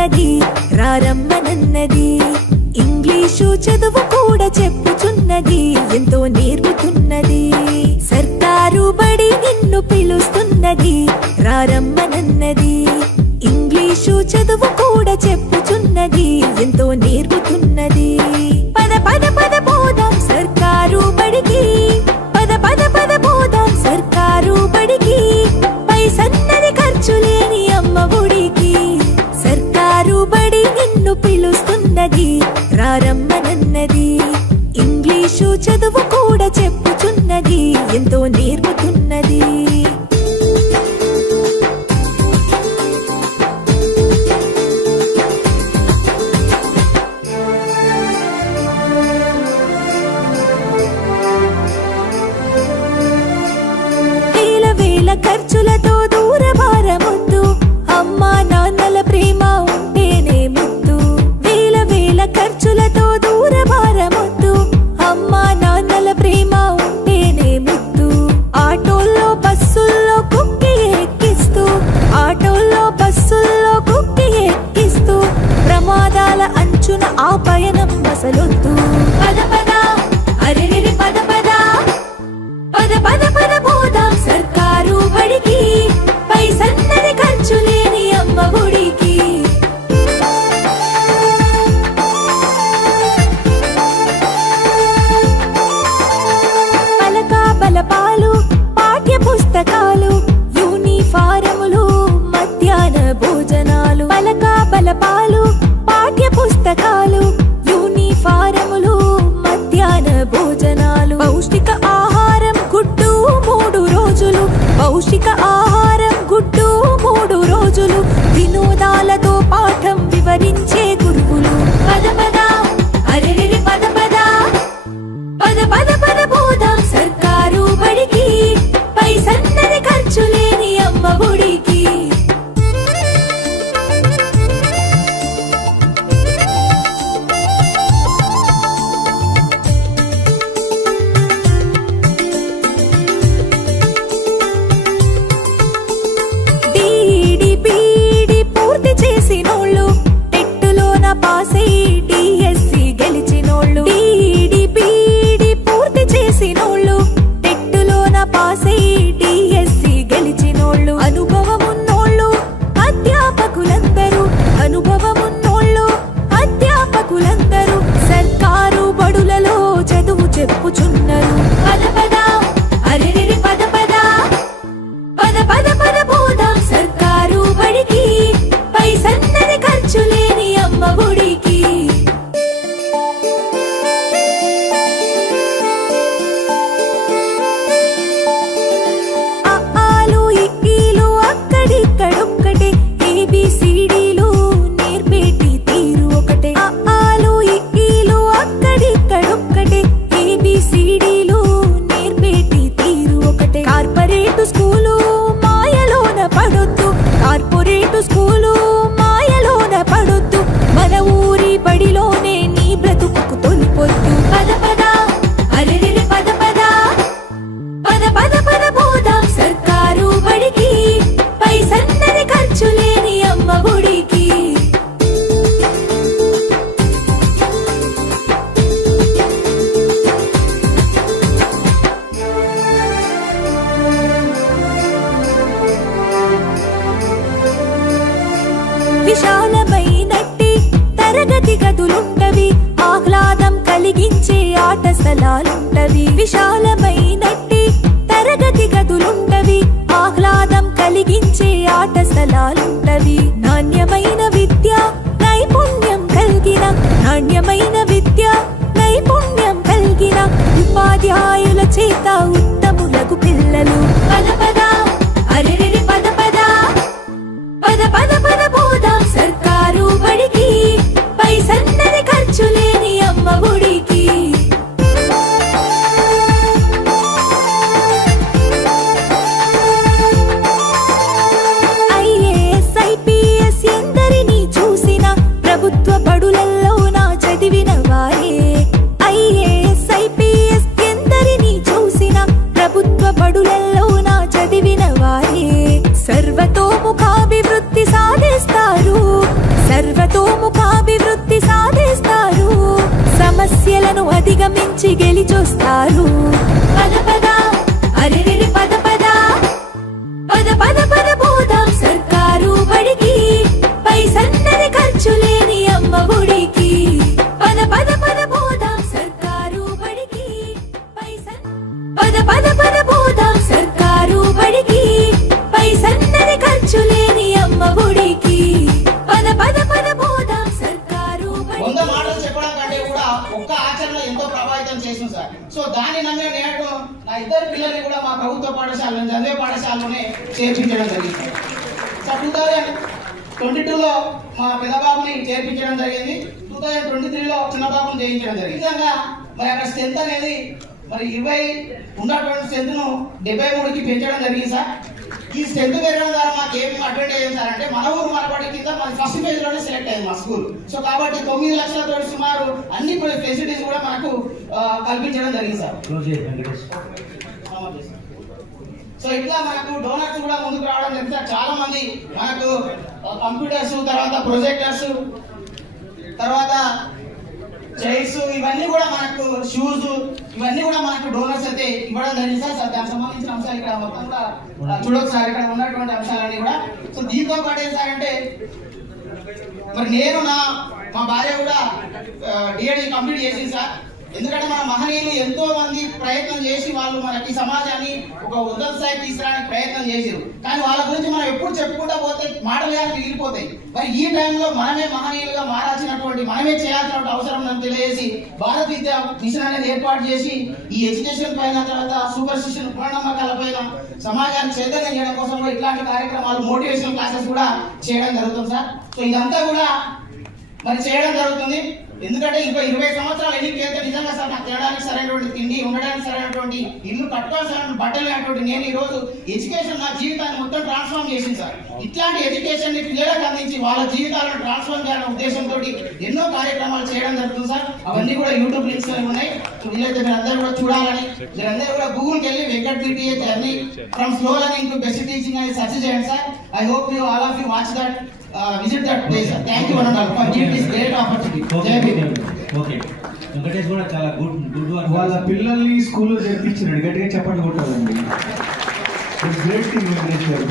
పిలుస్తున్నది రారమ్మనన్నది. English చదువు కూడా చెప్పుచున్నది ఎంతో నేర్పుతున్నది. సర్కారు బడి నిన్ను పిలుస్తున్నది రారమ్మనన్నది. ఇంగ్లీషు చదువు కూడా చెప్పుచున్నది ఎంతో నేర్పుతున్నది. పద పద పద పోదాం సర్కారు బడికి, పద పద పద పోదాం సర్కారు బడికి. పైసన్నది ఖర్చు లేని అమ్మ ఒడికి. సర్కారు బడి నిన్ను పిలుస్తున్నది రారమ్మనన్నది. ఇంగ్లీషు చదువు కూడా చెప్పుచున్నది ఎంతో నేర్పుతున్నది. ఖర్చులతో దూరభారమొద్దు, అమ్మా నాన్నల ప్రేమ ఉంటేనే ముద్దు. వేల వేల ఖర్చులతో దూరభారమొద్దు, అమ్మా నాన్నల ప్రేమ ఉంటేనే ముద్దు. ఆటోల్లో బస్సుల్లో కుక్కి ఎక్కిస్తూ, ఆటోల్లో బస్సుల్లో కుక్కి ఎక్కిస్తూ ప్రమాదాల అంచున ఆ పయనం అసలొద్దు. పద పద అరెరెరి పద పద, పద పద పద పోదాం సర్కారు బడికి. పైసన్నది ఖర్చు లేని అమ్మ ఒడికి. పలక బలపాలు పాఠ్య పుస్తకాలు యూనిఫారములు మధ్యాహ్న భోజనాలు. పలక బలపాలు పాఠ్య పుస్తకాలు యూనిఫారములు మధ్యాహ్న భోజనాలు. పౌష్టిక ఆహారం గుడ్డు 3 రోజులు, పౌష్టిక ఆహారం గుడ్డు 3 రోజులు. వినోదాలతో పాఠం వివరించే గురువులు. పద పద అరెరెరి పద పద, పద పద పద పోదాం సర్కారు బడికి. పైసన్నది ఖర్చు లేని అమ్మ ఒడికి. పాసై డిఎస్సి గెలిచినోళ్ళు, డిడిపిడి పూర్తి చేసినోళ్ళు, టెట్టులోన పాసై డిఎస్సి గెలిచినోళ్ళు. అనుభవమున్నోళ్ళు అధ్యాపకులందరూ, అనుభవమున్నోళ్ళు అధ్యాపకులందరూ సర్కారు బడులలో చదువు చెప్పుచున్నారు. పద పద అరెరెరి పద పద, పద పద పద పోదాం సర్కారు బడికి. పైసన్నది ఖర్చు లేని అమ్మ ఒడికి. అఆలు ఇక్కీలు అక్కడిక్కడొక్కటే, ఏబిసిడీలు నేర్పేటి తీరు ఒకటే. అఆలు ఇక్కీలు అక్కడిక్కడొక్కటే, ఏబిసిడీలు నేర్పేటి తీరు ఒకటే. కార్పొరేటు స్కూలు మాయలోన పడొద్దు, కార్పొరేటు స్కూలు మాయలోన పడొద్దు. మన ఊరి బడిలోనే నీ బ్రతుకు తొలిపొద్దు. పద పద అరెరెరి పద పద, పద పద పద పోదాం సర్కారు బడికి. పైసన్నది ఖర్చు లేని అమ్మ ఒడికి. విశాలమైనట్టి తరగతి గదులుంటవి, ఆహ్లాదం కలిగించే ఆట స్థలాలుంటవి. విశాలమైనట్టి తరగతి గదులుంటవి, ఆహ్లాదం కలిగించే ఆట స్థలాలుంటవి. నాణ్యమైన విద్య నైపుణ్యం కలిగిన, నాణ్యమైన విద్య నైపుణ్యం కలిగిన ఉపాధ్యాయుల చేత ఉత్తములకు పిల్లలు. పద పద అరెరెరి పద పద, పద పద పద పోదాం సర్కారు బడికి. పైసన్నది ఖర్చు లేని అమ్మ ఒడికి. ఐఏఎస్ ఐపీఎస్ ఎందరినీ చూసిన ప్రభుత్వ బడులలో నా చదివిన వారే. ఐఏఎస్ ఐపీఎస్ ఎందరినీ చూసిన ప్రభుత్వ బడులలో నా చదివిన వారే. సర్వతోముఖాభివృద్ధి సాధిస్తారు, సర్వ సమస్యలను అధిగమించి గెలిచొస్తారు. పద పద అరెరెరె పద పద పద పద పద పోదాం సర్కారు బడికి, పైసన్నది ఖర్చు లేని అమ్మ ఒడికి. పద పద పద పోదాం సర్కారు బడికి, పద పద పద పోదాం సర్కారు బడికి, పైసన్నది ఖర్చు లేని అమ్మ ఒడికి. పద పద పద పోదాం సర్కారు బడికి. 100 మాటలు చెప్పడం కంటే కూడా ఒక్క ఆచరణ ఎంతో ప్రభావితం చేసింది సార్. సో దాన్ని నమ్మిన నేడు నా ఇద్దరు పిల్లల్ని కూడా మా ప్రభుత్వ పాఠశాలలో చదివే పాఠశాలలోనే చేర్పించడం జరిగింది సార్. 2022లో మా పెద్ద బాబుని చేర్పించడం జరిగింది. 2023లో చిన్న బాబుని చేయించడం జరిగింది. నిజంగా మరి అక్కడ స్ట్రెంత్ అనేది మరి 20 ఉన్నటువంటి స్ట్రెంత్ ను 73కి పెంచడం జరిగింది సార్. ఈ స్ట్రెంత్ పెరగడం ద్వారా మాకు ఏం అడ్వాంటేజ్ ఏం సార్ అంటే మన ఊరు మన బడి కింద మన ఫస్ట్ ఫేజ్ లోనే సెలెక్ట్ అయింది మా స్కూల్. సో కాబట్టి 9 లక్షలతో సుమారు అన్ని ఫెసిలిటీస్ కూడా మనకు కల్పించడం జరిగింది సార్. సో ఇట్లా మనకు డోనర్స్ కూడా ముందుకు రావడం జరిగింది సార్. చాలా మంది మనకు కంప్యూటర్స్, తర్వాత ప్రొజెక్టర్స్, తర్వాత చైర్స్, ఇవన్నీ కూడా మనకు షూస్, ఇవన్నీ కూడా మనకు డోనర్స్ అయితే ఇవ్వడం జరిగింది సార్. దానికి సంబంధించిన అంశాలు ఇక్కడ మొత్తం కూడా చూడొచ్చు సార్, ఇక్కడ ఉన్నటువంటి అంశాలన్నీ కూడా. సో దీంతో పాటు ఏం సార్ అంటే మరి నేను మా భార్య కూడా డిఎడి కంప్లీట్ చేసింది సార్. ఎందుకంటే మన మహనీయులు ఎంతో మంది ప్రయత్నం చేసి వాళ్ళు మనకి సమాజాన్ని ఒక ఉన్నత స్థాయికి తీసుకురావడానికి ప్రయత్నం చేశారు. కానీ వాళ్ళ గురించి మనం ఎప్పుడు చెప్పుకుంటా పోతే మాటలుగా మిగిలిపోతాయి. మరి ఈ టైంలో మనమే మహనీయులుగా మారాల్సినటువంటి, మనమే చేయాల్సినటువంటి అవసరం ఉందని తెలియజేసి భారత్ విద్యా మిషన్ అనేది ఏర్పాటు చేసి ఈ ఎడ్యుకేషన్ పైన, తర్వాత సూపర్ స్టిషన్ మూఢనమ్మకాల పైన సమాజాన్ని చైతన్యం చేయడం కోసం కూడా ఇట్లాంటి కార్యక్రమాలు, మోటివేషనల్ క్లాసెస్ కూడా చేయడం జరుగుతుంది సార్. సో ఇదంతా కూడా మరి చేయడం జరుగుతుంది. ఎందుకంటే ఇంకా 20 సంవత్సరాలు ఎన్నికైతే నిజంగా సార్ నాకు తినడానికి సరైనటువంటి తిండి, ఉండడానికి సరైనటువంటి ఇల్లు, కట్టుకోవాల్సిన బట్టలు అనేటువంటి నేను ఈ రోజు ఎడ్యుకేషన్ నా జీవితాన్ని మొత్తం ట్రాన్స్ఫార్మ్ చేసింది సార్. ఇట్లాంటి ఎడ్యుకేషన్ ని పిల్లలకు అందించి వాళ్ళ జీవితాలను ట్రాన్స్ఫార్మ్ చేయాలనే ఉద్దేశంతో ఎన్నో కార్యక్రమాలు చేయడం జరుగుతుంది సార్. అవన్నీ కూడా యూట్యూబ్ లింక్స్ ఉన్నాయి. వీలైతే మీరు అందరూ కూడా చూడాలని, మీరందరూ కూడా గూగుల్కి వెళ్ళి Venkat PTA journey from slow learning to best teaching అని సెర్చ్ చేయండి sir. I hope you all of you watch that, visit that place. Thank you for giving this great opportunity. Okay, Venkatesh కూడా చాలా గుడ్ వర్క్. వాళ్ళ పిల్లల్ని స్కూల్లో చేర్పించినాడు, గట్టిగా చెప్పండి కొట్టాలండి. Great thing Venkatesh గారు.